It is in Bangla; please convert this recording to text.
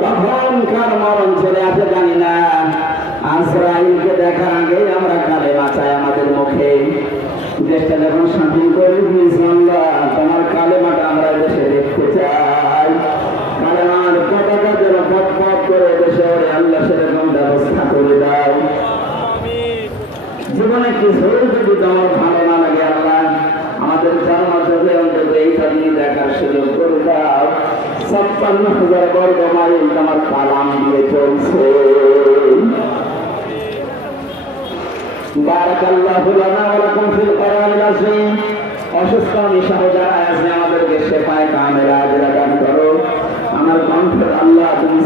কখন কার মরণ চলে আসে জানি না। আজরাইলকে দেখার আগে আমরা কালেমা চাই আমাদের মুখে। দেশটা যখন স্বাধীন করে দিয়েছি আল্লাহ, তোমার কালেমাটা আমরা দেশে দেখতে চাই। কালেমার পতাকা যেন পথ পথ করে দেশে ওরে আল্লাহ সেরকম ব্যবস্থা করে দাও। জীবনে কিছু যদি তোমার ভালো না লাগে আল্লাহ, আমাদের জন্মযোগে অন্তত এইটা নিয়ে দেখার সুযোগ করে দাও। 56,000 বর্গ মাইল তোমার কালাম দিয়ে চলছে। বারাকাল্লাহু লানা ওয়া লাকুম ফিল কোরআনিল আযীম। অসুস্থ নিঃসহ যারা আছে আমাদেরকে শেফায়ে কামেলা আজরা দান করো। আমার কণ্ঠ আল্লাহ তুমি